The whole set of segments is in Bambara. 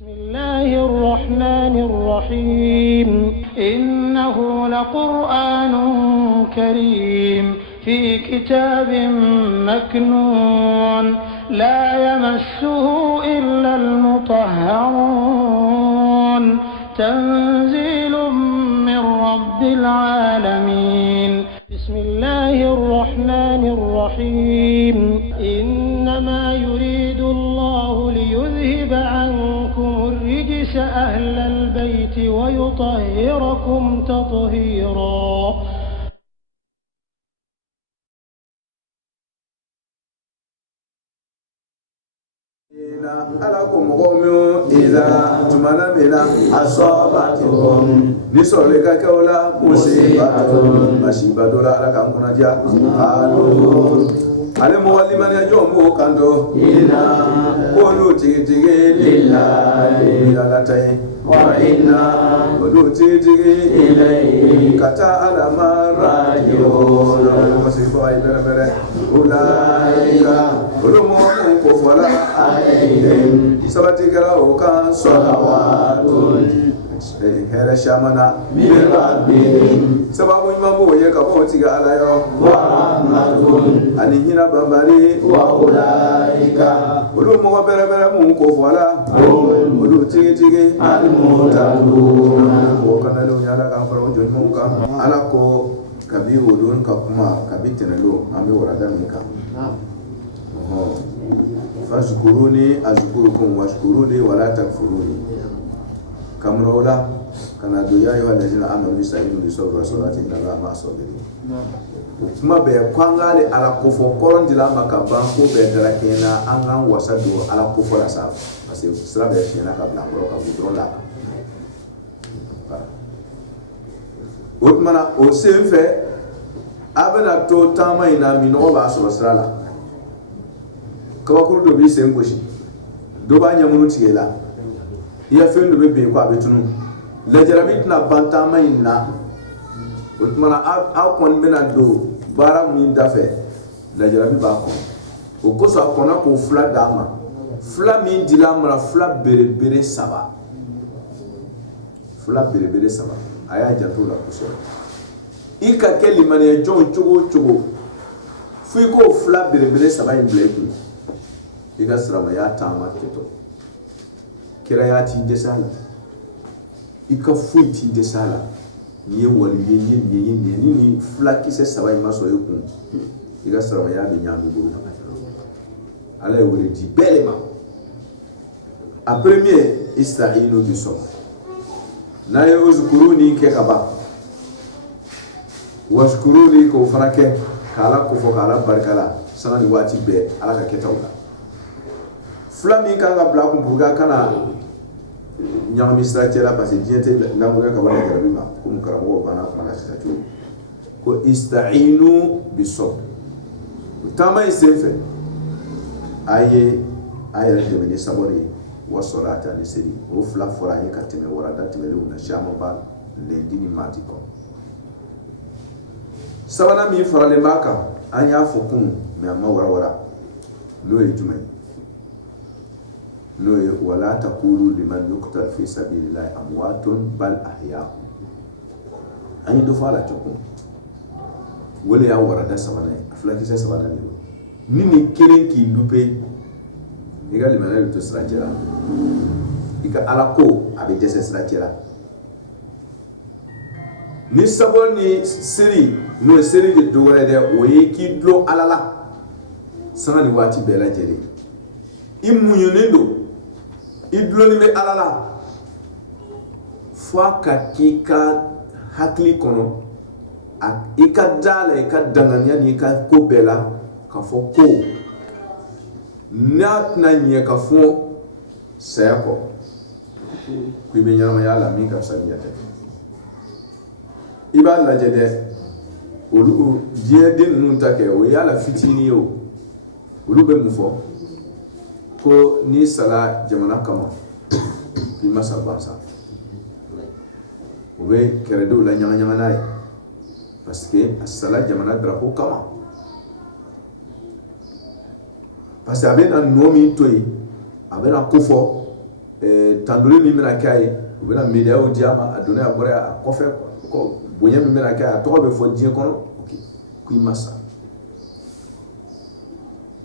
بسم الله الرحمن الرحيم إنه لقرآن كريم في كتاب مكنون لا يمسه إلا المطهرون تنزيل من رب العالمين بسم الله الرحمن الرحيم إنما يريد الله ليذهب عنكم الرجس أهل البيت ويطهركم تطهيرا alakum qawmu idha tumana mina asabatuhum nisole ka kawla musibatun mashibadola alakam kunaja alu ale mualliman ya jomu kando ina qulu tigi lillahi bilatai wa inna qulu tigi ilayhi kata alama rajul musiba ibere ulaika ulumu ko fola alayhim sabati kala o kan salawatun hera shamana min rabbihim sababu imambo ye ka bo tiga alayo wa rahmatun anihina bambari wa ulaika ulumu ko bere mu ko fola ulu tigi almutadun ko kana lo nyala kan fara jo mu kan ala ko kabi wudun ka kuma kabi tenelo ambe warada mi kan fashkuruni azkurukum washkuruni wala takfuruni kamrola kana doya yo alladina amanu bisainu bisawra salati inna la ma'sabirin kuma be kwangale ala kofo korondila makaba ko be darakena angan wasado ala kofo la sa parce que sera be chena ka bla ko budron la otmana o senfe abena to tama ina mino ba so sala kabakuru do bi sen goshi do ba nyamunu tigela ya fen do be ko abetunu la jarabi na banta mayna utmana a kon bena do bara min dafe la jarabi ba ko o ko sa kona ko fla dama fla min dilamra fla bere saba aya jantu la ko so ika kelimane ya jon chogo fi ko fla bere saba in bleku ika srama ya tama keto kira ya ti desala ika fuiti desala ye wali ye ni flaki se saba ma so yekun ika srama ya bi nyamu go ala e wori di belema a premier ista'inu bi sabr na ya uzkuruni ke kaba washkuruni ko farake kala ko fo kala barkala sanani wati be ala ka ketawla flami kanga blakum burga kana nyami stratela parce que diete namuga ka bana garabima kum karamo bana bana statu ko ista'inu bisabr tama isefe aye de ni sabori wa salata ni seri o fla fora ye ka teme warada teme le una shama ba le dini matiko sabana mi farale maka anya fokun me amma wara lo e jumai lo e wala taqulu liman yuqtal fi sabilillahi amwatun bal ahya ani do fala tokun wala ya warada sabana aflaki sa sabana ni nini kelen ki lupe iga limana to srajera ika alako abe dese srajera ni saboni siri no siri de dore de oye ki dlo alala sana ni wati bela jere imunyonendo idlo ni be alala fa ka kika hakli kono ika dala ika danganya ni ka ko bela ka fo ko nat na nye ka fo sayako ku be nyama yala mi ka sabiyate iba la jede olu die den nun take o yala fitini yo olu be mufo ko ni sala jamana kama bi masa bansa o be keredo la nyama nay parce que as-sala jamana drapo kama parce que aben an nomi toy aben a kufo tandoli min bɛna k'a ye u bɛna médiaw di a ma a donna a bɔra a kɔfɛ ko bonya min bɛna k'a ye a tɔgɔ bɛ fɔ diɲɛ kɔnɔ ko i ma sa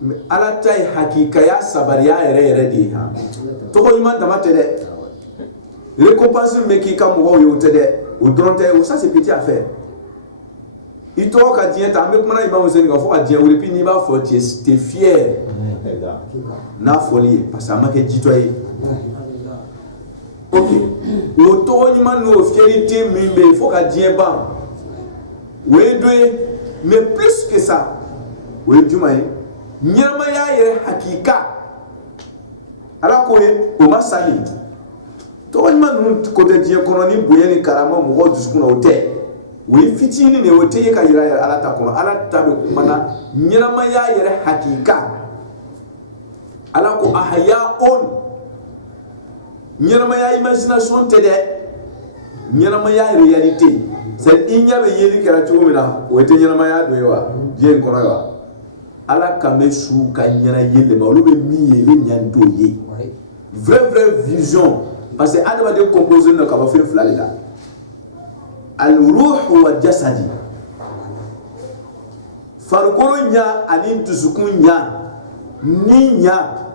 mais ala ta ye hakikaya sabariya yɛrɛ yɛrɛ de ye ha tɔgɔ ɲuman dama tɛ dɛ récompense min bɛ k'i ka mɔgɔw ye o tɛ dɛ o dɔrɔn tɛ o ça c'est petit affaire i tɔgɔ ka diɲɛ ta an bɛ kumana Imam Hussein kan fo ka diɲɛ wuli puis n'i b'a fɔ tu es fier n'a fɔli ye parce que a ma kɛ jitɔ ye ok o tɔgɔ ɲuman n'o fierté min bɛ yen fo ka diɲɛ ban o ye dɔ ye mais plus que ça o ye jumɛn ye ɲɛnamaya yɛrɛ hakika ala ko ye o ma sali tɔgɔ ɲuman ninnu ko tɛ diɲɛ kɔnɔ ni bonya ni karama mɔgɔw dusukun na o tɛ o ye fitinin de o tɛ ye ka yira yɛrɛ ala ta kɔnɔ ala ta bɛ kuma na ɲɛnamaya yɛrɛ hakika ala ko ahaya on ɲɛnamaya imagination tɛ dɛ ɲɛnamaya réalité c'est i ɲɛ bɛ yeli kɛra cogo min na o tɛ ɲɛnamaya dɔ ye wa diɲɛ kɔnɔ ye wa ala kan bɛ su ka ɲɛna yeli ma olu bɛ min ye i bɛ ɲɛ t'o ye vraie vision parce que adamaden composé na ka bɔ fɛn fila de la al-ruh wa jasadi farikolo ɲa ani dusukun ɲa ni ɲa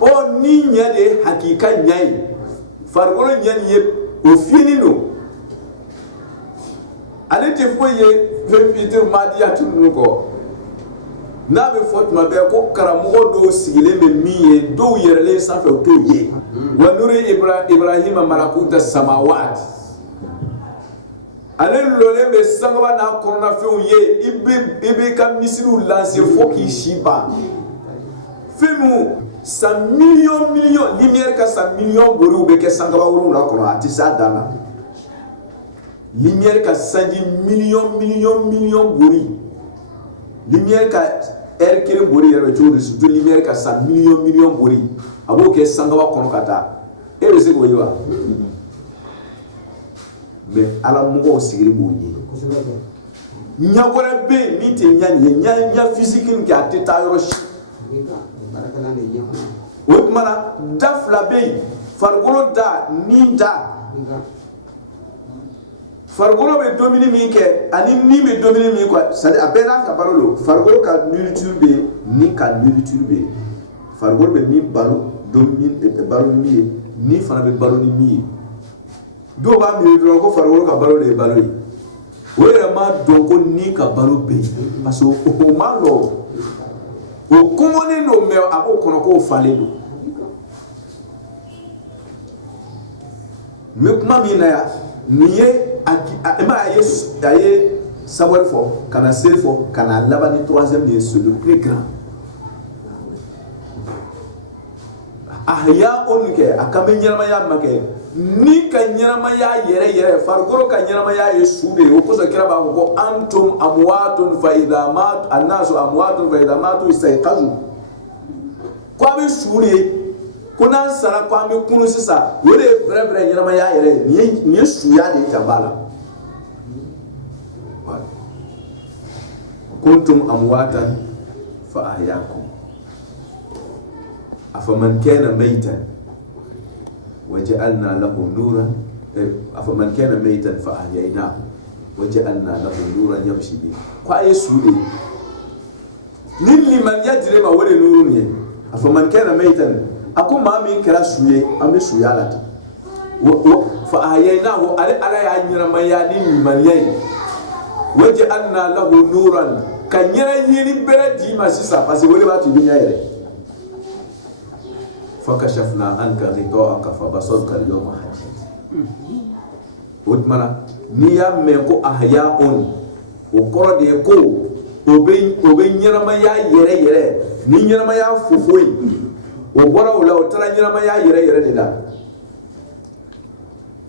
o ni ɲa de ye hakika ɲa ye farikolo ɲa nin ye o fiyɛni don ale tɛ foyi ye fɛn fitiri madiyatu ninnu kɔ n'a bɛ fɔ tuma bɛɛ ko karamɔgɔ dɔw sigilen bɛ min ye dɔw yɛrɛlen sanfɛ o t'o ye wa nuri ibrahima malakuta samawat ale lɔlen bɛ sangaba n'a kɔnɔnafɛnw ye i bɛ ka misiriw lancer fo k'i si ban fɛn min san miliyɔn lumière ka san miliyɔn boriw bɛ kɛ sangaba wolonwula kɔnɔ a tɛ s'a dan na lumière ka sanji miliyɔn bori lumière ka heure kelen bori yɛrɛ bɛ cogo di surtout lumière ka san miliyɔn bori a b'o kɛ sangaba kɔnɔ ka taa e bɛ se k'o ye wa mais ala mɔgɔw sigiri b'o ye ɲa wɛrɛ bɛ yen min tɛ ɲa nin ye ɲa physique nin kɛ a tɛ taa yɔrɔ si o tuma na da fila bɛ yen farikolo da ni da farikolo bɛ domini min kɛ ani ni bɛ domini min kɛ c'est à dire a bɛɛ n'a ka balo don farikolo ka nourriture bɛ yen ni ka nourriture bɛ yen farikolo bɛ min balo balo ni min ye ni fana bɛ balo ni min ye dɔw b'a miiri dɔrɔn ko farikolo ka balo de ye balo ye o yɛrɛ m'a dɔn ko ni ka balo bɛ yen parce que o ma lɔ o kɔngɔnen don mais a b'o kɔnɔ k'o falen don n bɛ kuma min na yan nin ye a ye sababu fɔ ka na seli fɔ ka na laban ni troisième de ye c'est le plus grand ahya on kɛ a kan bɛ ɲɛnamaya ma kɛ ni ka ɲɛnamaya yɛrɛ farikolo ka ɲɛnamaya ye su de ye o kosɔn kira b'a fɔ ko antum amwatun fa idha matu annasu amwatun fa idha matu istayqazu ko a bɛ su de ye ko n'an sara ko an bɛ kunu sisan o de ye vrai ɲɛnamaya yɛrɛ ye nin ye suya de ye ka b'a la kuntum amwatan fa ahyakum afaman kana maytan وجعلنا له نورا أفمن كان ميتا فأحييناه وجعلنا له نورا يمشي به كواي سودي للي من يدري ما ولي نور ني أفمن كان ميتا أكو ما من كلا سويه أم سويه على فأحييناه على يعنينا ما يعني من يي وجعلنا له نورا كان يرى بلدي ما سيسا بس ولي باتي بنيا يرى فكشفنا عنك غطاءك فبصرك اليوم حديد otmana ni ya mɛn ko ahya on o kɔrɔ de ye ko o bɛ ɲɛnamaya yɛrɛ ni ɲɛnamaya fofoyi o bɔra o la o taara ɲɛnamaya yɛrɛ de la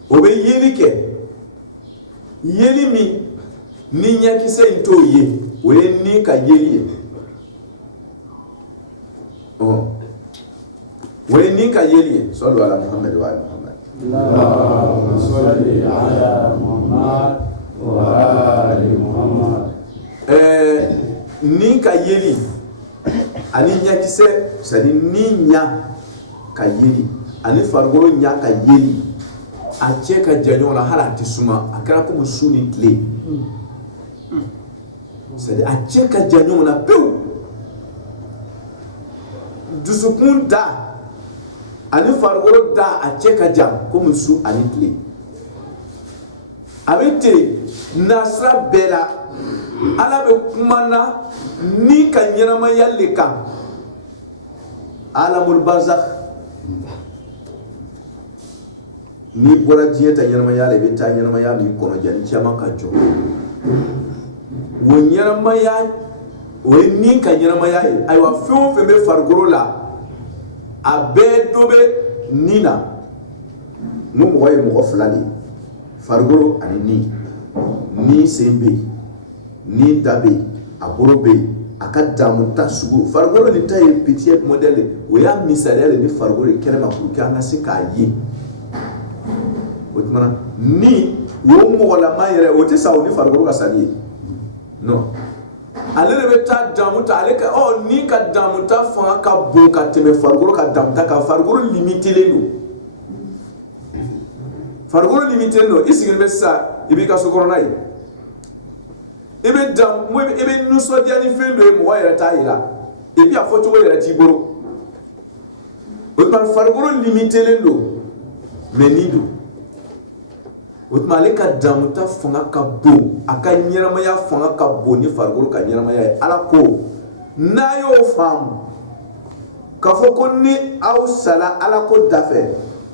o bɛ yeli kɛ yeli min ni ɲɛkisɛ in t'o ye o ye ni ka yeli ye o ye ni ka yeli ye sallu ala muhammad wa ala muhammad Allahumma salli ala muhammad wa ali muhammad ni ka yeli ani ɲɛkisɛ c'est à dire ni ɲa ka yeli ani farikolo ɲa ka yeli a cɛ ka jan ɲɔgɔn na hali a tɛ suma a kɛra komi su ni tile c'est-à-dire a cɛ ka jan ɲɔgɔn na pewu dusukun da ani farikolo da a cɛ ka jan komi su ani tile a bɛ ten nasira bɛɛ la Ala bɛ kuma na ni ka ɲɛnamaya le kan alamul barzakh ni bɔra diɲɛ ta ɲɛnamaya la i bɛ taa ɲɛnamaya min kɔnɔ jani caman ka jɔ o ɲɛnamaya o ye ni ka ɲɛnamaya ye ayiwa fɛn o fɛn bɛ farikolo la a bɛɛ dɔ bɛ ni na ni mɔgɔ ye mɔgɔ fila de ye farikolo ani ni sen bɛ yen ni da bɛ yen a bolo bɛ yen a ka damu ta sugu farikolo ni ta ye petit modèle o y'a misaliya de ni farikolo ye kɛnɛma pour que an ka se k'a ye o tuma ni o mɔgɔlama yɛrɛ o tɛ sa o ni farikolo ka sali ye non ale de bɛ taa damu ta ale ka ni ka damu ta fanga ka bon ka tɛmɛ farikolo ka damu ta kan farikolo limitelen don farikolo limitelen don i sigilen bɛ sisan i b'i ka so kɔnɔna ye i bɛ nisɔndiya ni fɛn dɔ ye mɔgɔ yɛrɛ t'a yira et puis a fɔ cogo yɛrɛ t'i bolo o tuma farikolo limitelen don mais ni don o tuma ale ka damu ta fanga ka bon a ka ɲɛnamaya fanga ka bon ni farikolo ka ɲɛnamaya ye Ala ko n'a y'o faamu k'a fɔ ko ni aw sala Ala ko da fɛ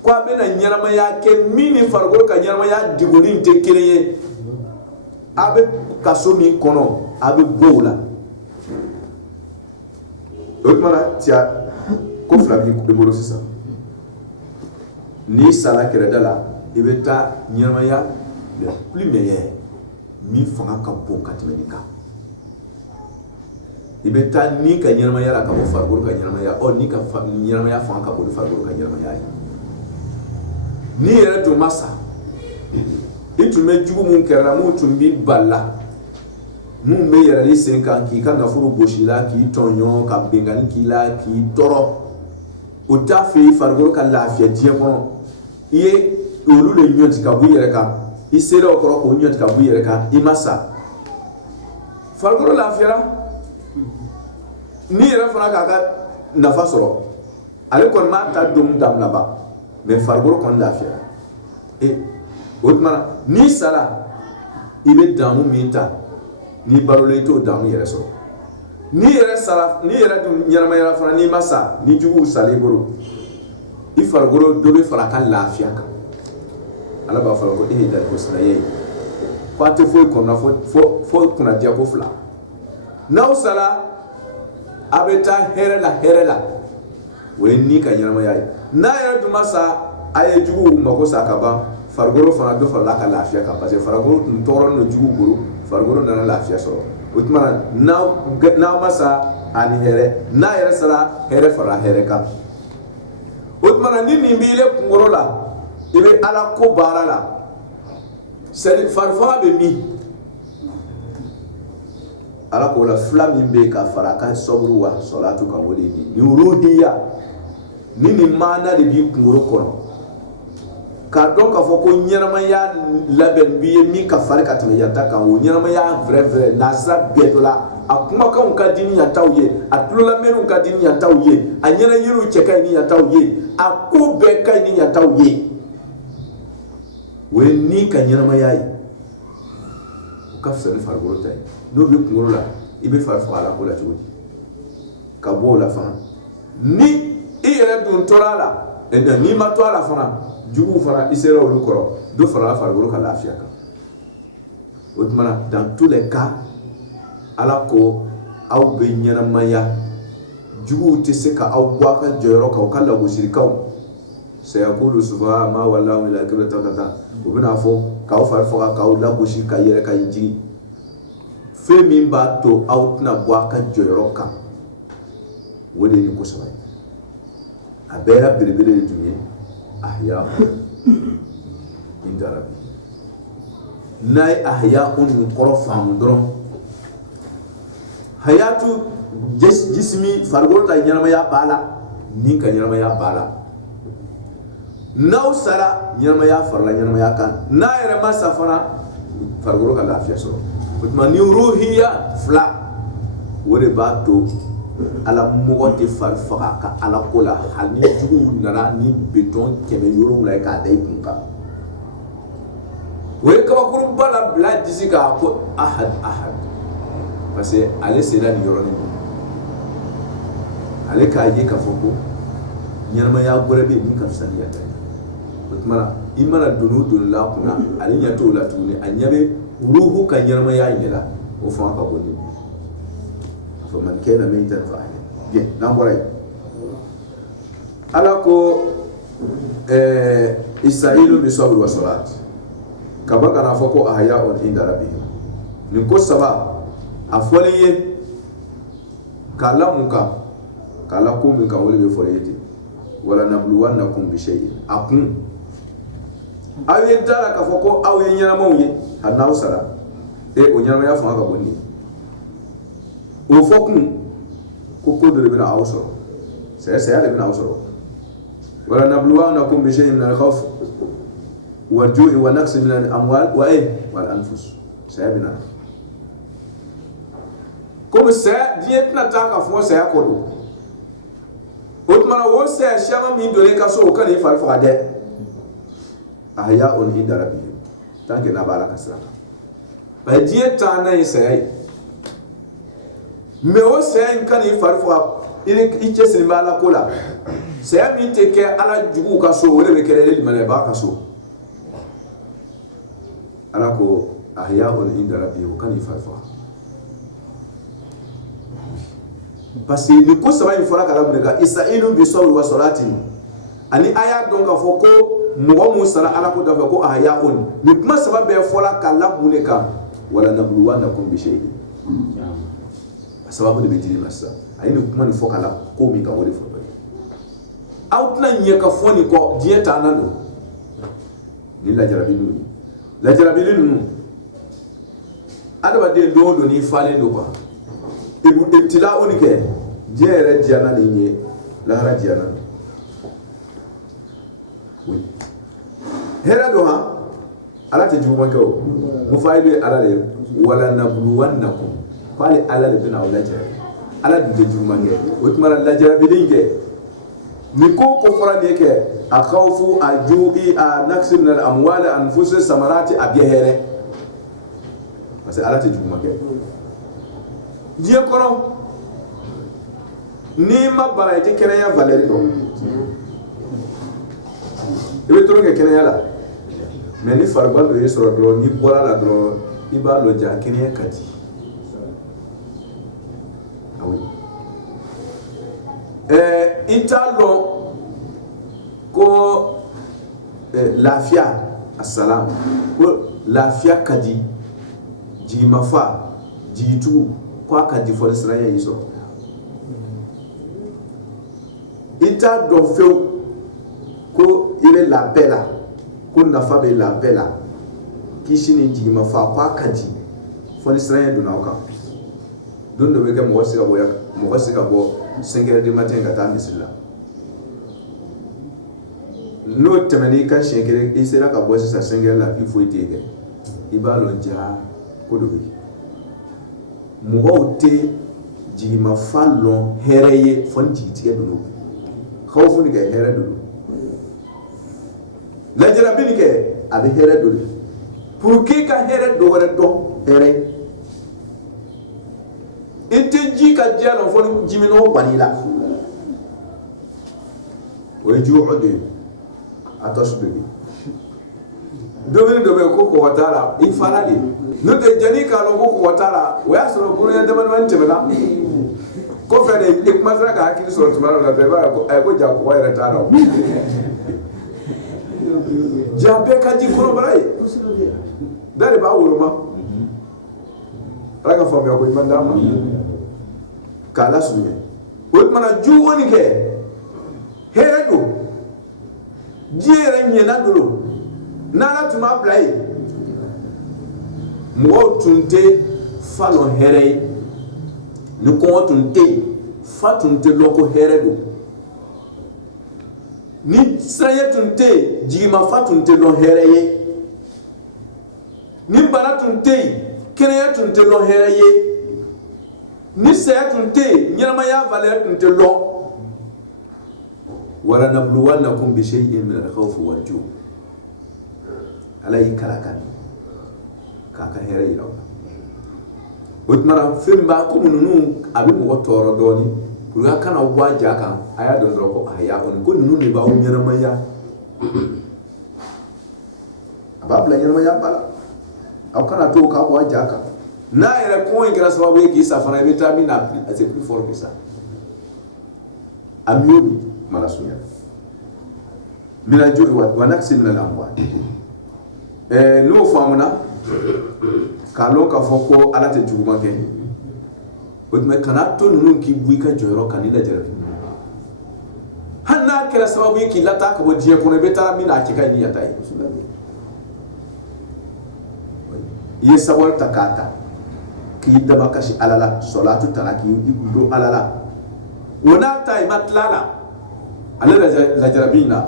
ko a bɛna ɲɛnamaya kɛ min ni farikolo ka ɲɛnamaya diguni tɛ kelen ye a bɛ kaso min kɔnɔ a bɛ bɔ o la o tuma na tiɲɛ ko fila b'i bolo sisan n'i sala kɛrɛda la i bɛ taa ɲɛnamaya le plus meilleur min fanga ka bon ka tɛmɛ nin kan i bɛ taa ni ka ɲɛnamaya la ka bɔ farikolo ka ɲɛnamaya ni ka ɲɛnamaya fanga ka bon ni farikolo ka ɲɛnamaya ye n'i yɛrɛ tun ma sa i tun bɛ jugu mun kɛra mun tun b'i bala mun bɛ yɛrɛli sen kan k'i ka nafolo gosi la k'i tɔɲɔ ka bɛnkanni k'i la k'i tɔɔrɔ o t'a fɛ i farikolo ka lafiya diɲɛ kɔnɔ i ye olu de ɲɔti ka bɔ i yɛrɛ kan i sera o kɔrɔ k'o ɲɔti ka bɔ i yɛrɛ kan i ma sa farikolo lafiyara n'i yɛrɛ fana k'a ka nafa sɔrɔ ale kɔni m'a ta don dabila ban mais farikolo kɔni lafiyara o tuma n'i sara i bɛ damu min ta n'i balola i t'o damu yɛrɛ sɔrɔ n'i yɛrɛ sara n'i yɛrɛ dun ɲɛnamayara fana n'i ma sa ni juguw sala i bolo i farikolo dɔ bɛ fara a ka lafiya kan Ala b'a fɔ ko e ye daliko sinaya ye ko a tɛ foyi kɔnɔna fo kunnadiya ko fila n'aw sara a bɛ taa hɛrɛ la o ye ni ka ɲɛnamaya ye n'a yɛrɛ dun ma sa a ye juguw mako sa ka ban farikolo fana dɔ farala ka lafiya kan parce que farikolo tun tɔɔrɔlen don juguw bolo farikolo nana lafiya sɔrɔ o tuma n'aw ma sa ani hɛrɛ n'a yɛrɛ sara hɛrɛ fara hɛrɛ kan o tuma ni nin b'i le kunkolo la i bɛ Ala ko baara la c'est farifanga bɛ min Ala ko la fila min bɛ ka fara a kan saburu wa salatu kan o de ye nin ruhiya ni nin maana de b'i kunkolo kɔnɔ k'a dɔn k'a fɔ ko ɲɛnamaya labɛn b'i ye min ka fari ka tɛmɛ yan ta kan o ɲɛnamaya vrai nasira bɛɛ dɔ la a kumakanw ka di ni yan taw ye a tulolamɛnw ka di ni yan taw ye a ɲɛnayiriw cɛ ka ɲi ni yan taw ye a ko bɛɛ ka ɲi ni yan taw ye o ye ni ka ɲɛnamaya ye o ka fisa ni farikolo ta ye n'o bɛ kunkolo la i bɛ fari faga Ala ko la cogo di ka bɔ o la fana ni i yɛrɛ dun tora a la n'i ma to a la fana juguw fana i sera olu kɔrɔ dɔ farala farikolo ka lafiya kan o tuma na dans tous les cas Ala ko aw bɛ ɲɛnamaya juguw tɛ se ka aw bɔ a ka jɔyɔrɔ kan u ka lagosilikanw sayakulu sufaha ma wallahu ila kiblata ka taa u bɛna fɔ k'aw fari faga k'aw lagosi ka yɛrɛ ka jigi fɛn min b'a to aw tɛna bɔ a ka jɔyɔrɔ kan o de ye nin kosɛbɛ ye a bɛɛ la belebele ye jumɛn ye ahya inda rabbi n'a ye ahya nin kɔrɔ faamu dɔrɔn hayatu jismi farikolo ta ɲɛnamaya b'a la ni ka ɲɛnamaya b'a la n'aw sara ɲɛnamaya farala ɲɛnamaya kan n'a yɛrɛ ma sa fana farikolo ka lafiya sɔrɔ o tuma ni ruhiya fila o de b'a to ala mɔgɔ tɛ fari faga ka ala ko la hali ni juguw nana ni beton 700 ye k'a da i kun kan o ye kabakuruba la bila disi k'a ko ahad ahad parce que ale sera nin yɔrɔnin ale k'a ye k'a fɔ ko ɲɛnamaya wɛrɛ bɛ yen min ka fisa ni yata ye o tuma na i mana don o don la kunna ale ɲɛ t'o la tuguni a ɲɛ bɛ ruhu ka ɲɛnamaya ɲɛ la o fanga ka bon ni فمن كان ميتا فأحيا نعم وراي ألاكو إسرائيل بصبر وصلاة كما كان أفوكو أحياء عند ربهم نكو سبا أفولي كلامك كلامكم من كمولي بفوليتي ولا نبلونكم بشيء أكون أو يدارك أفوكو أو ينيرموي هناو سلا إيه ونيرمي أفوكا بني o fokun ko de bina awso c'est de bina awso wala nabluwanakum bi shay'in min al-khawf wal-ju'i wa naqs min al-amwal wa wal-anfus c'est bina comme c'est dietna ta ka fo c'est akodo otmana wo c'est shama min dole ka so kan ifal fade ahya on inda rabbi tanke na bala kasra ba dieta na c'est mais o c'est kan i farfo i cesini b'a la ko la saya min tɛ kɛ ala jugu ka so o de bɛ kɛ limaniya ba ka so ala ko ahya on inda rabbi o kan i farfo parce que ni ko saba in fɔra kala mun kan isailu bi sawri wa salati ani aya dɔn ka fɔ ko mɔgɔ mun sara ala ko dafa ko ahya on ni kuma saba bɛɛ fɔra kala mun kan wala nabluwanakum bi shay'in sababu de betini masa ayini kuma ni fo kala ko mi ka wori fo bari outna nye ka fo ni ko dieta nando ni la jarabinu adaba de do ni fale ndo kwa ibtila oni ke jere diana ni nye la hara diana oui hera do ha ala te juma ko mu faide ala de wala nabluwannakum qali ala de bina wala jara ala de jumange otmara la jara bilinge ni ko fara ne ke akhawfu aju'i naqsin min al-amwal anfus samarati abihere parce ala te jumange die kono ni ma bara ite kenaya valeri do ibe toro ke kenaya la mais ni farba do yesoro do ni bola la do iba lo ja kenaya kati italo ko lafia assalam ko lafia kadi jimafa jitu ko kadi fo israya yiso ita do feu ko ile la bella ko nafa be la bella kishini jimafa ko kadi fo israya do nauka don do be ke mo sika bo 5h du matin ka taa misiri la n'o tɛmɛn'i ka siɲɛ kelen i sera ka bɔ sisan 5h la i foyi t'e kɛ i b'a lɔn jaa ko dɔ bɛ yen mɔgɔw tɛ jigimafa lɔn hɛrɛ ye fo ni jigitigɛ don kaw fo ni kɛ hɛrɛ don lajarabi ni kɛ a bɛ hɛrɛ don pour que ka hɛrɛ dɔ wɛrɛ dɔn hɛrɛ ite ji ka diya no fo jimino banila o juude atos bebi do be ko watara i farali no te jani ka lo ko watara o ya so ko ya deman man temela ko fere e kuma sara ka hakili so tumara na beba ko ay ko ja ko wa tara jabe ka ji ko barai dare ba wuruma raga fam ya ko imandama kala sunye o mana jugo ni ke heredo jere nyena dolo nana tuma play mo tunte falon here ni ko tunte fatunte loko heredo ni siranya tun tɛ jigima fa tun tɛ lɔn hɛrɛ ye ni bana tun tɛ kɛnɛya tun tɛ lɔn hɛrɛ ye ni saya tun tɛ ɲɛnamaya valeur tun tɛ lɔn wala nabluwannakum bi shay'in min al-khawfi wal-ju' ala y'i kala kan k'a ka hɛrɛ yira o tumana fɛn b'a komi ninnu a bɛ mɔgɔ tɔɔrɔ dɔɔni pour que a kana bɔ a ja kan a y'a dɔn dɔrɔn ko a y'a kɔni ko ninnu de b'aw ɲɛnamaya a b'a bila ɲɛnamaya ba la aw kana to k'a bɔ a ja kan n'a yɛrɛ kɔngɔ in kɛra sababu ye k'i sa fana i bɛ taa min na c'est plus fort que ça a mieux bi mala sunya mina juri wa naqsi min al-amwal n'o faamuna k'a lɔn k'a fɔ ko ala tɛ juguman kɛ o tuma kana to ninnu k'i bɔ i ka jɔyɔrɔ kan n'i lajarabi hali n'a kɛra sababu ye k'i lataa ka bɔ diɲɛ kɔnɔ i bɛ taa min na a cɛ ka ɲi ni yata ye i ye sabali ta k'a ta k'i daba kasi ala la sɔlatu ta la k'i don ala la o n'a ta i ma tila la ale lajarabi in na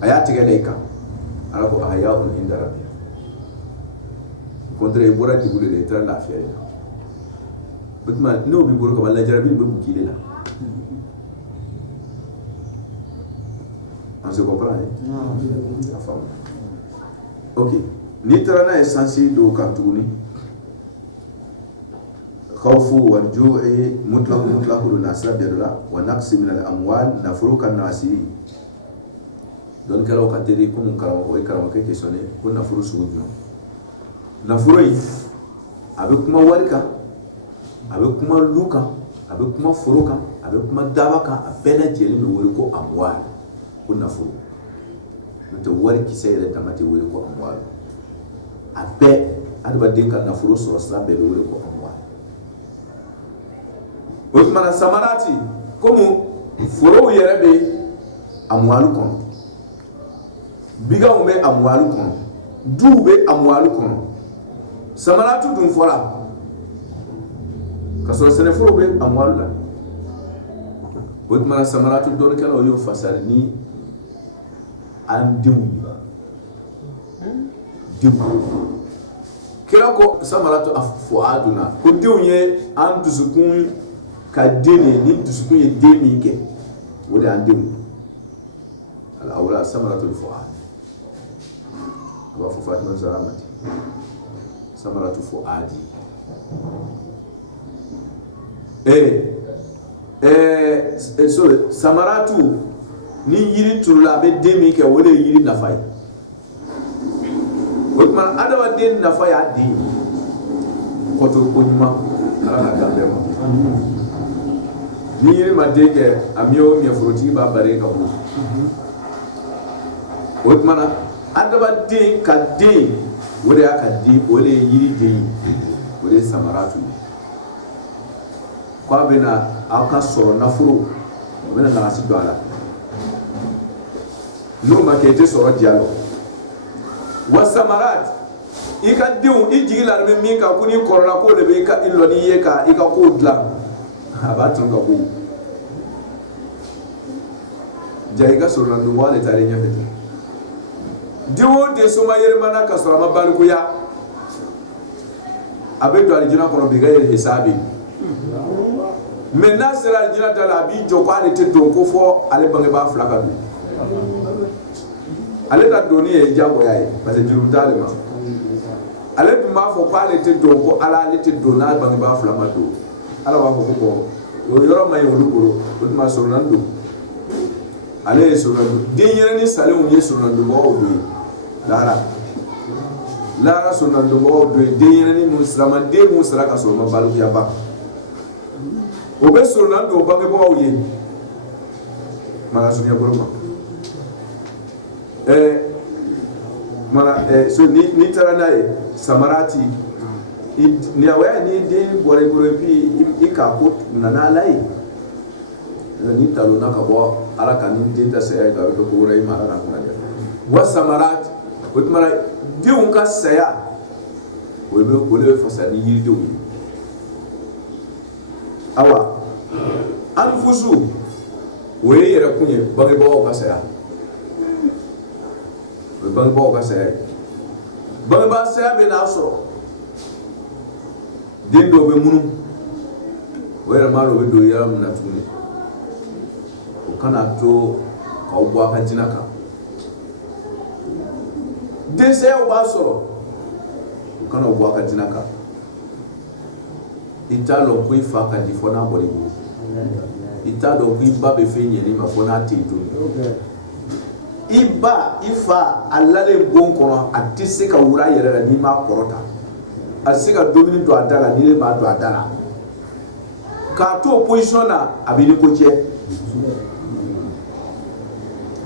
a y'a tigɛ da i kan ala ko a y'a kun inda rabbi contre i bɔra dugu de la i taara lafiya de la o tuma n'o b'i bolo kaban lajarabi in bɛ bugi de la on se comprend a faamu ok n'i taara n'a ye sansi dɔw kan tuguni khawfu wal ju'i mutlaqu na sira bɛɛ dɔ la wa naqsi min al amwal nafolo ka nasiri don kɛlaw ka teli komi karamɔgɔ ye karamɔgɔkɛ questionné ko nafolo sugu jumɛn nafolo in a bɛ kuma wari kan a bɛ kuma lu kan a bɛ kuma foro kan a bɛ kuma daba kan a bɛɛ lajɛlen bɛ wele ko amwal ko nafolo n'o tɛ wari kisɛ yɛrɛ dama tɛ wele ko amwal a bɛɛ adamaden ka nafolo sɔrɔ sira bɛɛ bɛ wele ko amwal o tuma na samarati komi forow yɛrɛ bɛ amwal kɔnɔ bigaw bɛ amwal kɔnɔ duw bɛ amwal kɔnɔ samaratu dun fɔra ka sɔrɔ sɛnɛforo bɛ amwal la o tuma na samaratu dɔɔnikɛlaw y'o fasari ni an denw kira ko samaratu fuaduna ko denw ye an dusukun ka den ye ni dusukun ye den min kɛ o de y'an denw al-awla samaratu fuad a b'a fɔ Fatima Zaramati samaratu fuadi so samaratu ni yiri turula a bɛ den min kɛ o de ye yiri nafa ye o tuma adamaden nafa y'a den kɔtɔ ko ɲuman ala ka dan bɛɛ ma ni yiri ma den kɛ a miɛ o miɛ forotigi b'a bari ka bɔ o tuma na adamaden ka den o de y'a ka den o de ye yiri den ye o de ye samaratu ye k'a bɛ na aw ka sɔrɔ nafolo o bɛ na nagasi don a la n'o ma kɛ i tɛ sɔrɔ diya lɔ wa samarat i ka denw i jigi la bɛ min kan ko n'i kɔrɔla k'o de bɛ i lɔnni ye ka i ka kow dilan a b'a tunu ka bɔ yen ja i ka sɔrɔnadonbɔ ale taara ɲɛfɛ ten den o den soma yɛlɛmana ka sɔrɔ a ma balikuya a bɛ don alijinɛ kɔnɔ bi ka yɛrɛ hisabi mais n'a sera alijinɛ da la a b'i jɔ ko ale tɛ don ko fɔ ale bangebaa fila ka don ale ka doni ye jagoya ye parce que juru t'ale ma ale tun b'a fɔ ko ale tɛ don ko ala ale tɛ don n'a bangebaa fila ma don ala b'a fɔ ko bon o yɔrɔ ma ye olu bolo o tuma sɔrɔnan don ale ye sɔrɔnan den ɲɛrɛni salenw ye sɔrɔnandonbagaw don ye lahara sɔrɔnandonbagaw don ye den ɲɛrɛni mun silamɛ den mun sara ka sɔrɔ ma balikuya ba o bɛ sɔrɔnan don bangebagaw ye mala sunya bolo ma so ni taara n'a ye samarati ni awaya ni den bɔra i bolo puis i k'a ko nana ala ye ni talonna ka bɔ ala ka ni den ta saya ye ka bɛ kɛ ko wɛrɛ ye ma ala ka kuma dɛ wa samarat o tuma denw ka saya o de bɛ fasa ni yiridenw ye awa anfusu o ye yɛrɛ kun ye bangebagaw ka saya o ye bangebagaw ka saya ye bangebaa saya bɛ n'a sɔrɔ den dɔw bɛ munu o yɛrɛ maa dɔw bɛ don yɔrɔ min na tuguni o kana to k'aw bɔ a ka jinɛ kan den sayaw b'a sɔrɔ o kana o bɔ a ka jinɛ kan i t'a dɔn ko i fa ka di fɔ n'a bɔra i bolo i t'a dɔn ko i ba bɛ fɛn ɲɛn'i ma fɔ n'a tɛ yen don i ba i fa a lalen bon kɔnɔ a tɛ se ka wuli a yɛrɛ la n'i m'a kɔrɔta a tɛ se ka dumuni don a da la n'i ne m'a don a da la k'a to o position na a b'i ni ko cɛ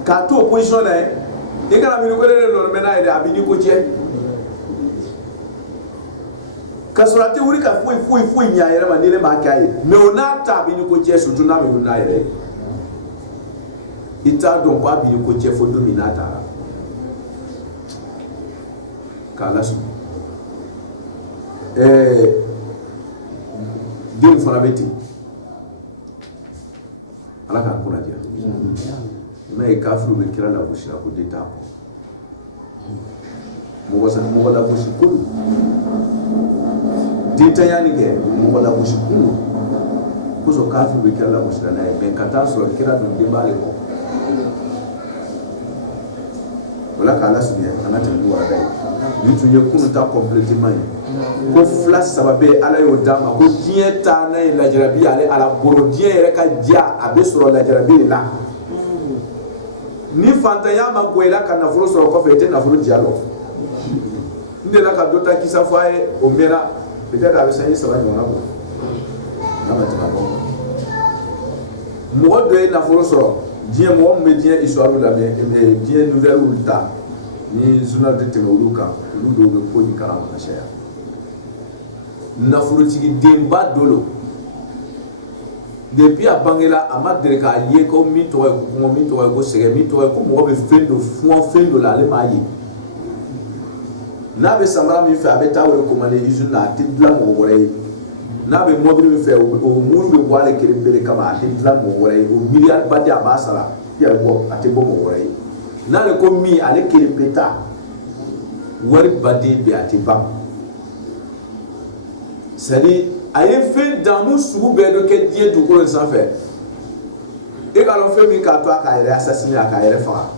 k'a to o position na i kana miiri ko ne de nɔrɔ mɛ n'a ye dɛ a b'i ni ko cɛ ka sɔrɔ a tɛ wuli ka foyi ɲɛ a yɛrɛ ma ni ne m'a kɛ a ye mais o n'a ta a b'i ni ko cɛ surtout n'a bɛ wuli n'a yɛrɛ ye i t'a dɔn ko a b'i ni ko cɛ fo don min n'a taara k'a lasigi denw fana bɛ ten ala k'an kunna diya n'a ye kafiriw bɛ kira lagosi la ko den t'a kɔ mɔgɔ lagosi ko don den tanyani kɛ mɔgɔ lagosi ko don kosɔn kafiriw bɛ kira lagosi la n'a ye mais ka taa sɔrɔ kira dun den b'ale kɔ wala k'a lasigi an ka tɛmɛ ni warada ye ni tun ye kunun ta complètement ye ko fila saba bɛ ala y'o d'a ma ko diɲɛ taa n'a ye lajarabi ale ala bolo diɲɛ yɛrɛ ka diya a bɛ sɔrɔ lajarabi de la ni fantanya ma go i la ka nafolo sɔrɔ kɔfɛ i tɛ nafolo diya lɔ n delila ka dɔ ta kisa fɔ a ye o mɛnna peut-être a bɛ sanji 3 ɲɔgɔnna bɔ n'a ma tɛmɛ bɔ mɔgɔ dɔ ye nafolo sɔrɔ diɲɛ mɔgɔ min bɛ diɲɛ histoire lamɛn diɲɛ nouvelle ta ni journal de tɛmɛ olu kan olu dɔw bɛ ko in kalama ka caya nafolotigi denba dɔ lo depuis a bangela a ma deli k'a ye ko min tɔgɔ ye ko kɔngɔ min tɔgɔ ye ko sɛgɛn min tɔgɔ ye ko mɔgɔ bɛ fɛn dɔ fɔn fɛn dɔ la ale m'a ye n'a bɛ samara min fɛ a bɛ taa o de commandé usine na a tɛ dilan mɔgɔ wɛrɛ ye n'a bɛ mobili min fɛ o muru bɛ bɔ ale kelen bele kama a tɛ dilan mɔgɔ wɛrɛ ye o miliyari baden a b'a sara puis a bɛ bɔ a tɛ bɔ mɔgɔ wɛrɛ ye n'ale ko min ale kelen bɛ taa wari baden bɛ a tɛ ban c'est à dire a ye fɛn damu sugu bɛɛ dɔ kɛ diɲɛ dugukolo in sanfɛ e k'a dɔn fɛn min k'a to a k'a yɛrɛ assassiné a k'a yɛrɛ faga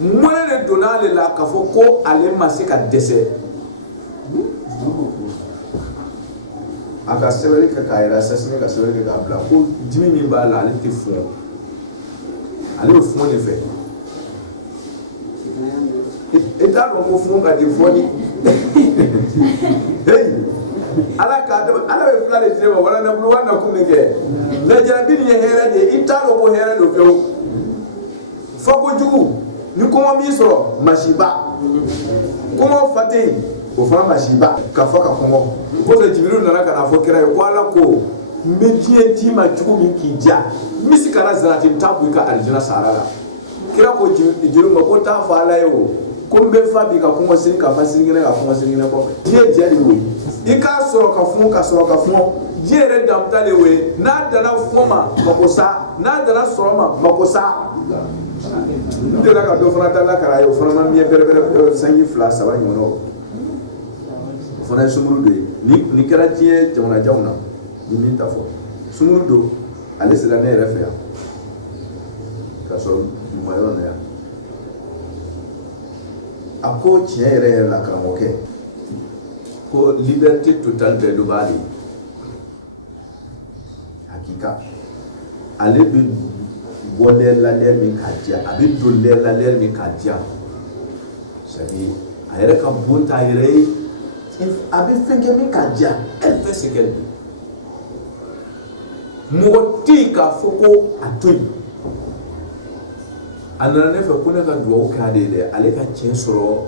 mɔnɛ de donna ale la k'a fɔ ko ale ma se ka dɛsɛ a ka sɛbɛnni kɛ k'a yɛrɛ assassiné ka sɛbɛnni kɛ k'a bila ko dimi min b'a la ale tɛ fɔn ale bɛ fɔn de fɛ e t'a dɔn ko fɔn ka di fɔni ala bɛ fila de tile ma wala nabulu wa na kun kɛ lajarabi nin ye hɛrɛ de ye i t'a dɔn ko hɛrɛ don fiyewu fɔ kojugu ni kɔngɔ min sɔrɔ masiba kɔngɔ fa tɛ yen o fana masiba ka fɔ ka kɔngɔ ko de Jibrilu nana ka na fɔ kira ye ko ala ko n bɛ diɲɛ d'i ma cogo min k'i diya misi kana zanati n t'a bɔ i ka alijina sara la kira ko Jibrilu ma ko t'a fɔ ala ye o ko n bɛ fa bi ka kɔngɔ sini ka fa sinikɛnɛ ka kɔngɔ sinikɛnɛ kɔfɛ diɲɛ diya de y'o ye i k'a sɔrɔ ka fɔn ka sɔrɔ ka fɔn diɲɛ yɛrɛ damuta de y'o ye n'a dana fɔn ma mako sa n'a dana sɔrɔ ma mako sa n delila ka dɔ fana ta lakara ye o fana ma miɲɛ bɛrɛbɛrɛ sanji 2 3 ɲɔgɔnna o fana ye sunguru dɔ ye ni kɛra diɲɛ jamanajanw na ni min ta fɔ sunguru dɔ ale sera ne yɛrɛ fɛ yan ka sɔrɔ ɲuman na yan a ko tiɲɛ yɛrɛ yɛrɛ la karamɔgɔkɛ ko liberté totale bɛɛ dɔ b'ale hakika ale bɛ bɔ lɛr la lɛr min k'a diya a bɛ don lɛr la lɛr min k'a diya c'est à dire a yɛrɛ ka bon t'a yɛrɛ ye a bɛ fɛn kɛ min k'a diya elle fait ce qu'elle veut mɔgɔ tɛ yen k'a fɔ ko a to yen a nana ne fɛ ko ne ka dugawu kɛ a de ye dɛ ale ka tiɲɛ sɔrɔ